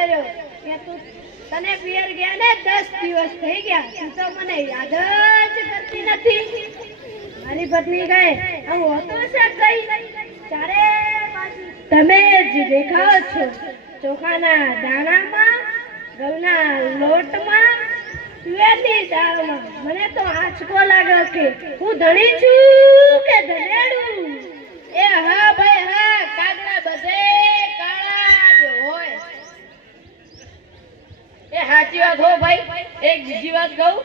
કર્યો કે તું તને પિયર ગયા ને 10 દિવસ થઈ ગયા, તું તો મને યાદ જ કરતી નથી. મારી પત્ની કહે હું હોતો છે કઈ ચારે બાજુ તમે જ દેખાઓ છો, ચોખાના દાણામાં, ઘઉંના લોટમાં, તુવેરની દાળમાં. મને તો આંચકો લાગ્યો કે હું ધણી છું કે ધનેડું. એ હા ભાઈ હા, કાગડા બધે કાળા જ હોય. એ સાચી વાત હો ભાઈ. એક બીજી વાત કહું,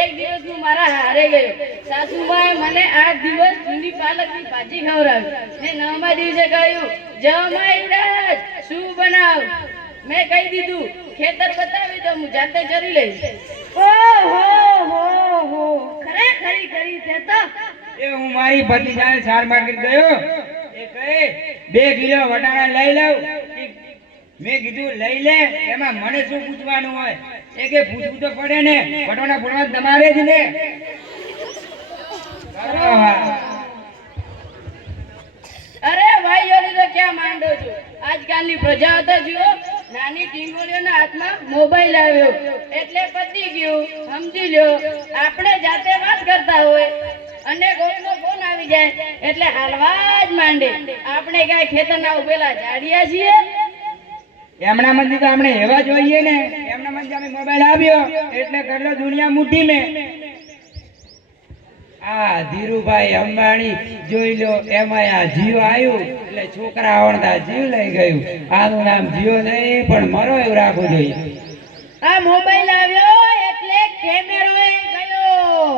એક દિવસ હું મારા હારે ગયો. સાસુમાએ મને 8 દિવસ જૂની પાલકની ભાજી ખવડાવી ને 9મા દિવસે કહ્યું જમાઈરાજ શું બનાવ. મેં કહી દીધું ખેતર બતાવી તો હું જાતે ચરી લઈશ. ઓહો ખરેખરી કરી તે તો. એ હું મારી પત્ની સાથે સાર માર્કેટ ગયો, એ કહે 2 કિલો વટાણા લઈ લઉં. મેં કીધું લઈ લે, એમાં મને શું પૂછવાનું હોય? એ કે પૂછવું તો પડે ને, વટાણા ફોડવા તમારે જ ને. અરે ભાઈઓની તો ક્યાં માંડો છો. આજકાલની પ્રજાઓ તો જુઓ, નાની ટીંગોળીઓના હાથમાં મોબાઈલ આવ્યો એટલે પતી ગયું. સમજી લ્યો, આપણે જાતે વાત કરતા હોય અને કોઈનો ફોન આવી જાય એટલે હાલવા જ માંડે. આપણે ક્યાંય ખેતરના ઉભેલા ઝાડિયા છીએ? એમના મંદી તો આપણે એવા જોઈએ ને. એમના મંદી અમે મોબાઈલ આવ્યો એટલે કરલો દુનિયા મુઠ્ઠી મેં. આ ધીરુભાઈ અંબાણી જોઈ લો, એમાં આ જીઓ આવ્યું એટલે છોકરા આવડતા જીવ લઈ ગયું. આનું નામ જીઓ નહીં પણ મરો એવું રાખવું જોઈએ. આ મોબાઈલ આવ્યો એટલે કેમેરો ગયો.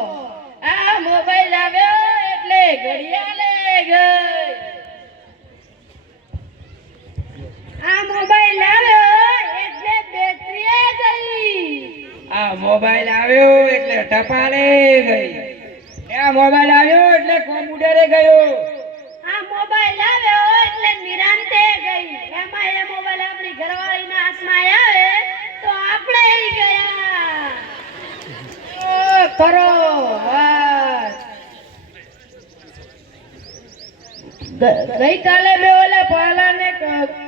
આ મોબાઈલ આવ્યો એટલે ઘડિયાળે ગઈ. આ મોબાઈલ આવ્યો એટલે બેટરી ગઈ. આ મોબાઈલ આવ્યો એટલે ટપાલે ગઈ. આ મોબાઈલ આવ્યો એટલે કોમ્પ્યુટરે ગયો. આ મોબાઈલ આવ્યો એટલે નિરાંતે ગઈ. એમાં એ મોબાઈલ આપણી ઘરવાળીના હાથમાં આવે તો આપણે ગયા. કરો વાત. ગઈકાલે મેં ઓલા પાલાને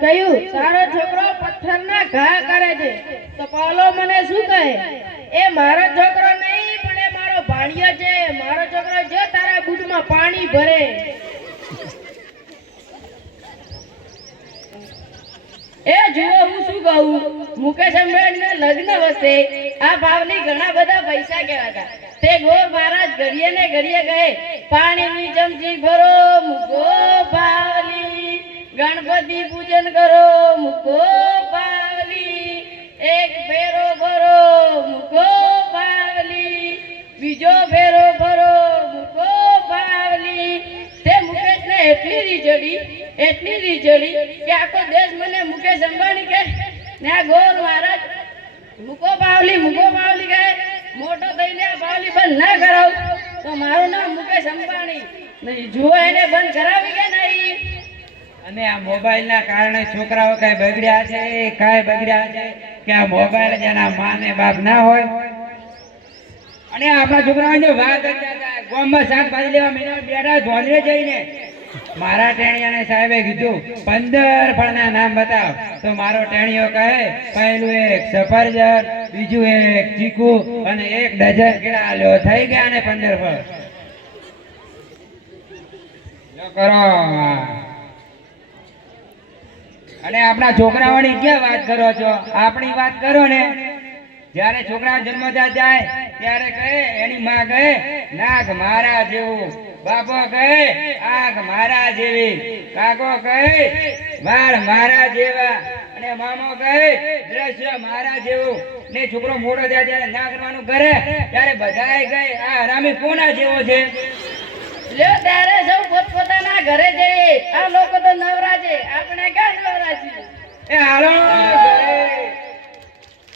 કહ્યું તારો છોકરો પથ્થરના ઘા કરે છે, તો પાલો મને શું કહે એ મારો છોકરો નહીં પણ એ મારો ભાણિયો છે. મારો છોકરો જો તારા બૂટમાં પાણી ભરે. એ જુઓ હું શું કહું, મુકેશ અંબાણીના લગ્ન વખતે આ ભાવની ઘણા બધા પૈસા કહેવાતા. તે ગોર મહારાજ ઘડીએ ને ઘડીએ કહે પાણીની ચમચી ભરો મૂકો ભાવલી, ગણપતિ પૂજન કરો મૂકો ભાવલી, એક ફેરો ભરો મૂકો ભાવલી, બીજો ફેરો ભરો મૂકો ભાવલી. તે મુકેશને એટલી રીઝડી કે આખો દેશ મને મુકેશ અંબાણી કહે ને આ ગોર મહારાજ મૂકો પાવલી કહે. મોટો થઈને આ પાવલી બંધ ના કરાવ તો મારું નામ મુકેશ અંબાણી નહીં. જુઓ એને બંધ કરાવી કે નહીં. અને આ મોબાઈલ ના કારણે છોકરાઓ કઈ બગડ્યા છે, કઈ બગડ્યા છે કે આ મોબાઈલ જેના માને બાપ ના હોય. અને આપણા છોકરાઓને વાત ગામમાં શાકભાજી લેવા મહિના બેઠા ધોંધરે જઈને મારા ટેણિયાને સાહેબે કીધું 15 ફળના નામ બતાવ. તો મારો ટેણિયો કહે પહેલું એક સફરજન, બીજું એક ચીકુ અને 1 ડઝન કેળા. લ્યો થઈ ગયા ને 15 ફળ. લો કરો. અને આપણા છોકરાઓની ક્યાં વાત કરો છો? આપણી વાત કરો ને. જ્યારે છોકરા જન્મ જાય ત્યારે કહે એની માં કહે નાક મારા જેવું, બાપો કહે આંખ મારા જેવી, કાકો કહે વાળ મારા જેવા અને મામો કહે દ્રશ્ય મારા જેવું. ને છોકરો મોટો થાય ત્યારે ના કરવાનું કરે ત્યારે બધાય કહે આ હરામી કોના જેવો છે. લ્યો ત્યારે સૌ પોતપોતાના ઘરે જઈએ. આ લોકો તો નવરા છે, આપણે ક્યાં નવરા છીએ. એ હાલો ઘરે.